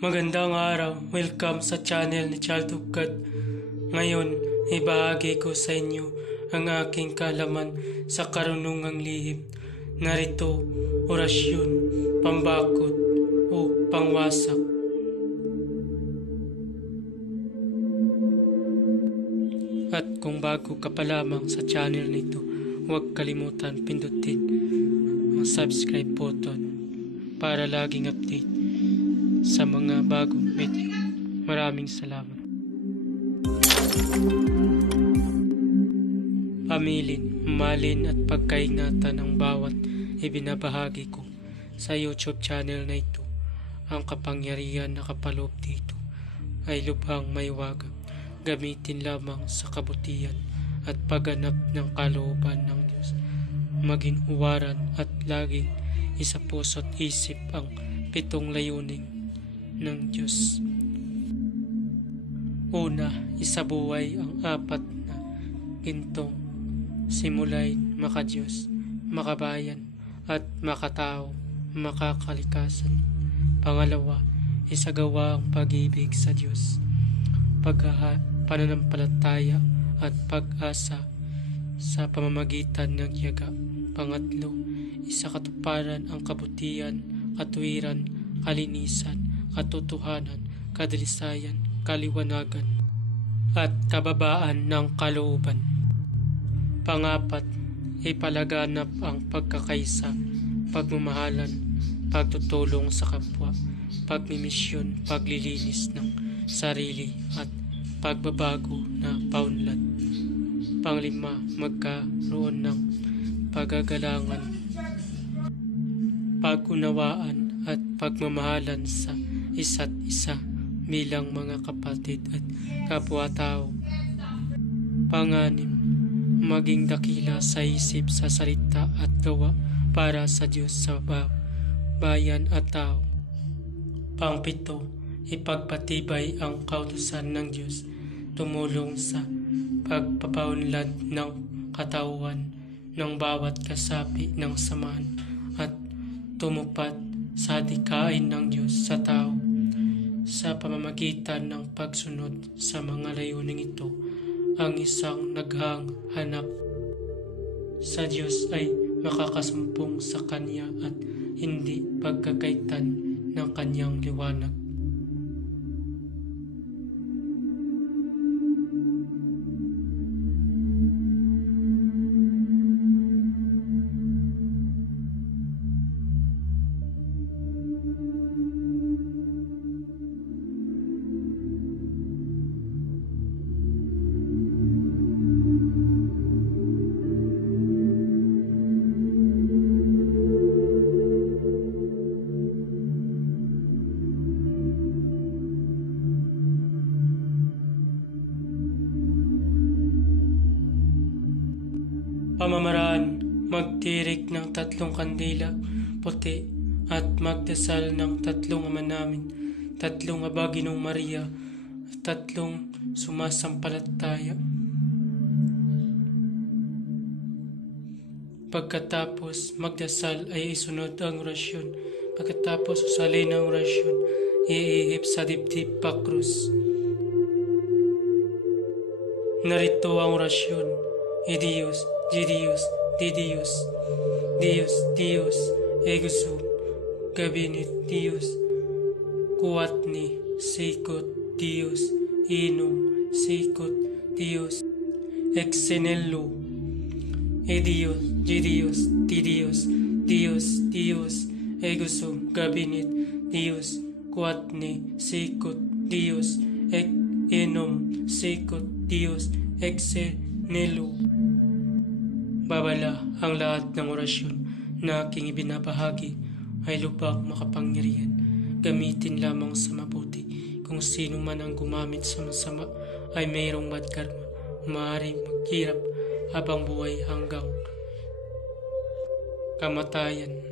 Magandang araw, welcome sa channel ni Child of God. Ngayon, ibahagi ko sa inyo ang aking kaalaman sa karunungang lihim. Narito, orasyon, pambakot o pangwasak. At kung bago ka pa lamang sa channel nito, huwag kalimutan pindutin ang subscribe button para laging update sa mga bagong video. Maraming salamat. Pamilin, mahalin at pagkaingatan ng bawat ibinabahagi ko sa YouTube channel na ito. Ang kapangyarihan na kapaloob dito ay lubhang maywaga. Gamitin lamang sa kabutihan at pagganap ng kalooban ng Diyos. Maging huwaran at laging isa puso't isip ang 7 layunin ng Diyos. Una, isabuhay ang 4 na gintong simulay makadiyos, makabayan at makatao, makakalikasan. Pangalawa, isagawa ang pag-ibig sa Diyos, pananampalataya at pag-asa sa pamamagitan ng yaga. Pangatlo, isakatuparan ang kabutihan, katuwiran, kalinisan, katotohanan, kadalisayan, kaliwanagan, at kababaan ng kalooban. Pangapat, ipalaganap ang pagkakaisa, pagmamahalan, pagtutulong sa kapwa, pagmimisyon, paglilinis ng sarili at pagbabago na paunlad. Panglima, magkaroon ng pagagalangan, pag-unawaan at pagmamahalan sa isa't isa bilang mga kapatid at kapwa-tao. Panganim, maging dakila sa isip, sa salita at gawa para sa Diyos, sa bayan at tao. Pangpito, ipagpatibay ang kautusan ng Diyos, tumulong sa pagpapaunlad ng katawan ng bawat kasapi ng samahan at tumupad sa adikain ng Diyos sa tao. Sa pamamagitan ng pagsunod sa mga layuning ito, ang isang naghahanap sa Diyos ay makakasumpong sa Kanya at hindi pagkakaitan ng Kanyang liwanag. Pamamaraan, magtirik ng 3 kandila puti at magdasal ng 3 Ama Namin, 3 Aba Ginoong Maria at 3 sumasampalataya. Pagkatapos magdasal ay isunod ang orasyon. Pagkatapos usalin ang orasyon, iihip sa dibdib pa krus. Narito ang orasyon. Dios, Dios, Dios, Dios, Dios, Egusum, Gabinit Dios, Kuatni, Sikot Dios, Inum, Sikot Dios, Exenelo, Dios, Dios, Dios, Dios, Dios, Egusum, Gabinit Dios, Kuatni, Sikot Dios, Inum, Sikot Dios, Exenelo. Babala, ang lahat ng orasyon na aking ibinabahagi ay lubhang makapangyarihan. Gamitin lamang sa mabuti. Kung sino man ang gumamit sa masama ay mayroong bad karma. Maaaring maghirap habang buhay hanggang kamatayan.